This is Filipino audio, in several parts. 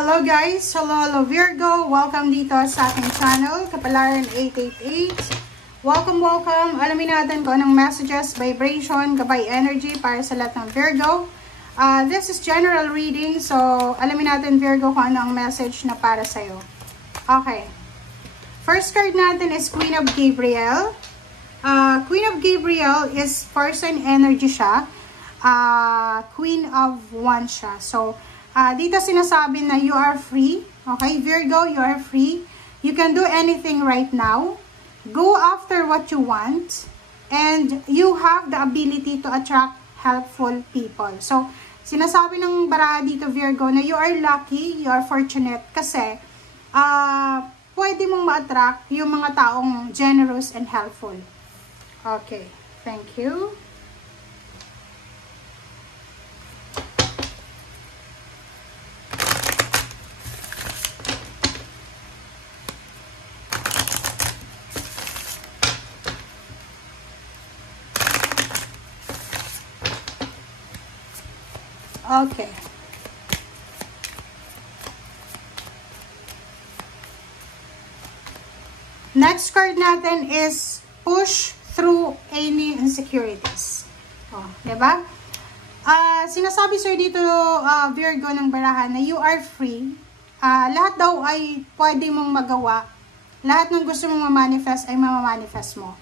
Hello guys! Hello Virgo! Welcome dito sa ating channel, Kapalaran 888. Welcome! Alamin natin kung anong messages, vibration, gabay energy para sa lahat ng Virgo. This is general reading, so alamin natin Virgo kung ano ang message na para sa'yo. Okay. First card natin is Queen of Gabriel. Queen of Gabriel is person energy siya. Queen of Wands siya. So, dito sinasabi na you are free. Okay, Virgo, you are free. You can do anything right now. Go after what you want. And you have the ability to attract helpful people. So, sinasabi ng baraha dito, Virgo, na you are lucky, you are fortunate. Kasi, pwede mong ma-attract yung mga taong generous and helpful. Okay, thank you. Okay. Next card natin is push through any insecurities. Oh, diba? Sinasabi sir dito, Virgo ng barahan, na you are free. Lahat daw ay pwede mong magawa. Lahat ng gusto mong ma-manifest ay ma-manifest mo.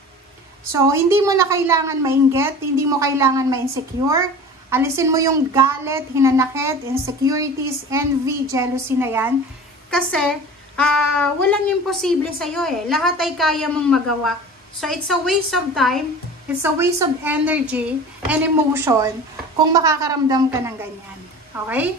So, hindi mo na kailangan mainggit, hindi mo kailangan ma-insecure. Alisin mo yung galit, hinanakit, insecurities, envy, jealousy na yan. Kasi, walang imposible sa'yo eh. Lahat ay kaya mong magawa. So, it's a waste of time, it's a waste of energy and emotion kung makakaramdam ka ng ganyan. Okay?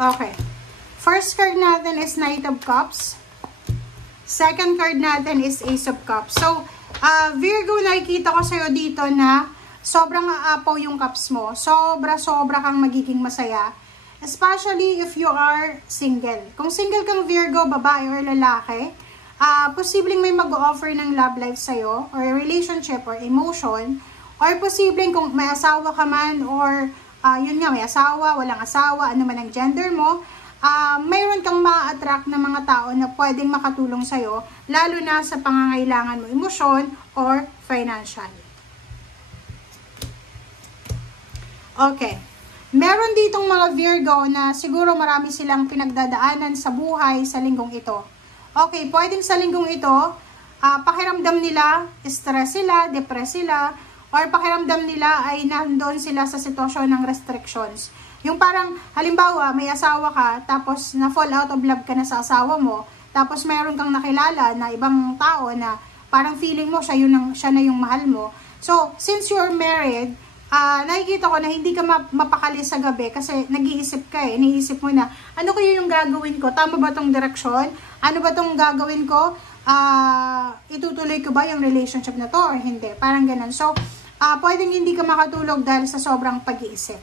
Okay. First card natin is Knight of Cups. Second card natin is Ace of Cups. So, Virgo, nakikita ko sa'yo dito na sobrang aapaw yung cups mo. Sobra kang magiging masaya. Especially if you are single. Kung single kang Virgo, babae or lalaki, posibleng may mag-offer ng love life sa'yo, or relationship, or emotion, or posibleng kung may asawa ka man, or yun nga, may asawa, walang asawa, ano man ang gender mo, mayroon kang ma-attract na mga tao na pwedeng makatulong sa'yo, lalo na sa pangangailangan mo, emosyon or financial. Okay. Meron ditong mga Virgo na siguro marami silang pinagdadaanan sa buhay sa linggong ito. Okay, pwedeng sa linggong ito, pakiramdam nila, stress sila, depress sila, or pakiramdam nila ay nandoon sila sa sitwasyon ng restrictions. Yung parang, halimbawa, may asawa ka, tapos na-fall out of love ka na sa asawa mo, tapos mayroon kang nakilala na ibang tao na parang feeling mo siya na yung mahal mo. So, since you're married, nakikita ko na hindi ka mapakali sa gabi kasi nag-iisip ka eh. Iniisip mo na, ano kaya yung gagawin ko? Tama ba tong direksyon? Ano ba tong gagawin ko? Itutuloy ko ba yung relationship na to or hindi? Parang ganun. So, pwedeng hindi ka makatulog dahil sa sobrang pag-iisip.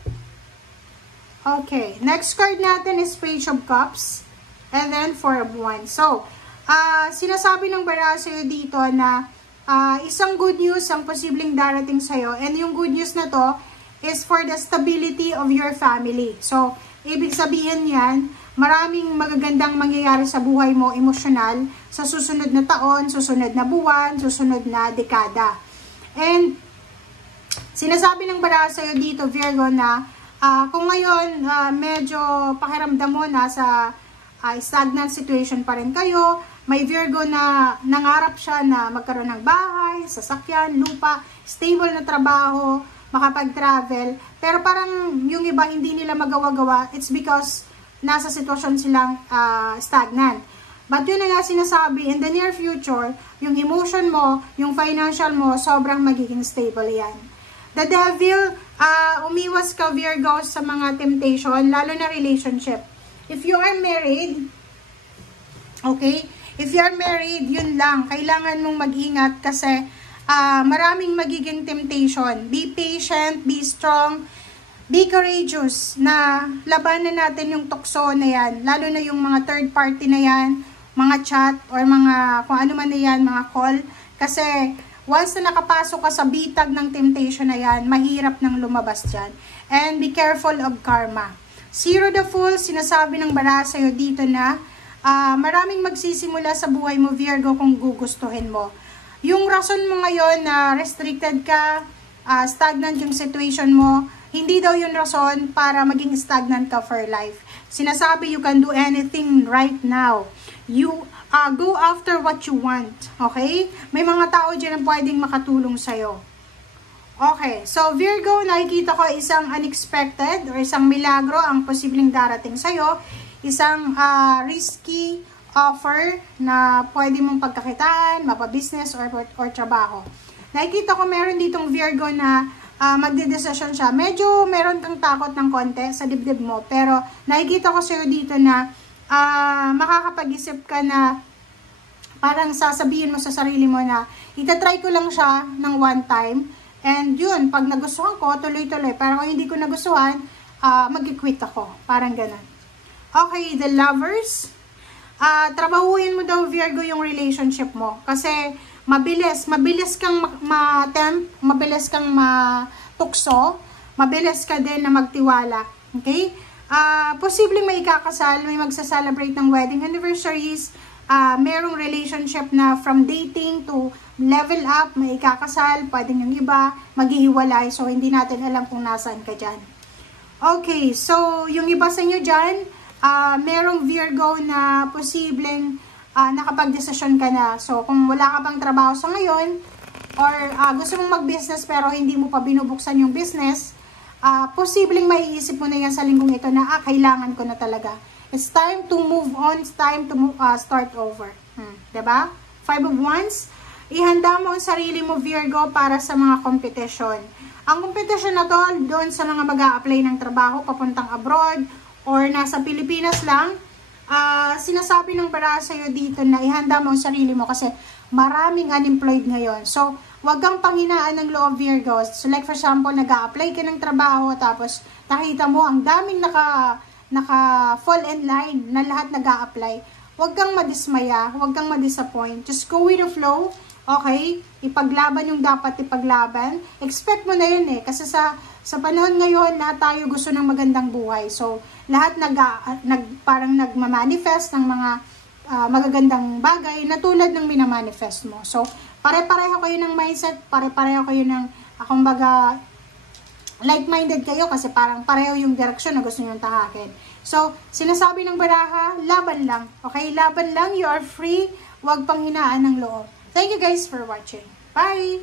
Okay. Next card natin is Page of Cups. And then Four of Wands. So, sinasabi ng baraha sa'yo dito na isang good news ang posibleng darating sa'yo. And yung good news na to is for the stability of your family. So, ibig sabihin yan, maraming magagandang mangyayari sa buhay mo emosyonal sa susunod na taon, susunod na buwan, susunod na dekada. And, sinasabi ng baraha sa'yo dito, Virgo, na kung ngayon medyo pakiramdam mo na sa stagnant situation pa rin kayo, may Virgo na nangarap siya na magkaroon ng bahay, sasakyan, lupa, stable na trabaho, makapag-travel, pero parang yung iba hindi nila magawa-gawa, it's because nasa sitwasyon silang stagnant. But yun na nga sinasabi, in the near future, yung emotion mo, yung financial mo, sobrang magiging stable yan. The devil, umiwas ka Virgo sa mga temptation, lalo na relationship. If you are married, okay, if you are married, yun lang, kailangan mong mag-ingat kasi maraming magiging temptation. Be patient, be strong, Be courageous na labanan natin yung tukso na yan, lalo na yung mga third party na yan, mga chat or mga kung ano man na yan, mga call. Kasi once na nakapasok ka sa bitag ng temptation na yan, mahirap nang lumabas dyan. And be careful of karma. Zero the Fool, sinasabi ng bara sa'yo dito na maraming magsisimula sa buhay mo, Virgo, kung gugustuhin mo. Yung rason mo ngayon na restricted ka, stagnant yung situation mo, hindi daw yun rason para maging stagnant ka for life. Sinasabi you can do anything right now. You go after what you want. Okay? May mga tao dyan na pwedeng makatulong sa'yo. Okay. So, Virgo, nakikita ko isang unexpected or isang milagro ang posibleng darating sa'yo. Isang risky offer na pwede mong pagkakitaan, mapabusiness or trabaho. Nakikita ko meron ditong Virgo na magdedesisyon siya. Medyo meron kang takot ng konti sa dibdib mo. Pero nakikita ko sa'yo dito na makakapag-isip ka na parang sasabihin mo sa sarili mo na itatry ko lang siya ng one time. And yun, pag nagustuhan ko, tuloy-tuloy. Pero kung hindi ko nagustuhan, mag-quit ako. Parang ganun. Okay, the Lovers. Trabahuin mo daw, Virgo, yung relationship mo. Kasi mabilis kang ma-tempt, mabilis kang matukso, mabilis ka din na magtiwala. Okay? Posibleng may ikakasal, may magsa-celebrate ng wedding anniversaries, merong relationship na from dating to level up, may ikakasal, pwedeng yung iba, maghihiwalay, so hindi natin alam kung nasaan ka dyan. Okay, so yung iba sa inyo dyan, merong Virgo na posibleng nakapag-desisyon ka na. So, kung wala ka pang trabaho sa ngayon, or gusto mong mag-business pero hindi mo pa binubuksan yung business, posibleng maiisip mo na yan sa linggong ito na, kailangan ko na talaga. It's time to move on, it's time to start over. Diba? 5 of Wands, ihanda mo ang sarili mo, Virgo, para sa mga competition. Ang competition na to, doon sa mga mag-a-apply ng trabaho, papuntang abroad, or nasa Pilipinas lang, sinasabi ng bara sa'yo dito na ihanda mo ang sarili mo kasi maraming unemployed ngayon. So, wag kang panghinaan ng loob, Virgo. So, like for example, nag-a-apply ka ng trabaho, tapos nakita mo ang daming naka-fall in line na lahat nag-a-apply. Wag kang madismaya, wag kang madisappoint. Just go with the flow. Okay? Ipaglaban yung dapat ipaglaban. Expect mo na yun kasi sa panahon ngayon, lahat tayo gusto ng magandang buhay. So, lahat parang nagmamanifest ng mga magagandang bagay na tulad ng minamanifest mo. So, pare-pareho kayo ng mindset, pare-pareho kayo ng, kumbaga, like-minded kayo kasi parang pareho yung direksyon na gusto nyo tahakin. So, sinasabi ng baraha, laban lang. Okay? Laban lang, you are free. Huwag pang hinaan ng loob. Thank you guys for watching. Bye!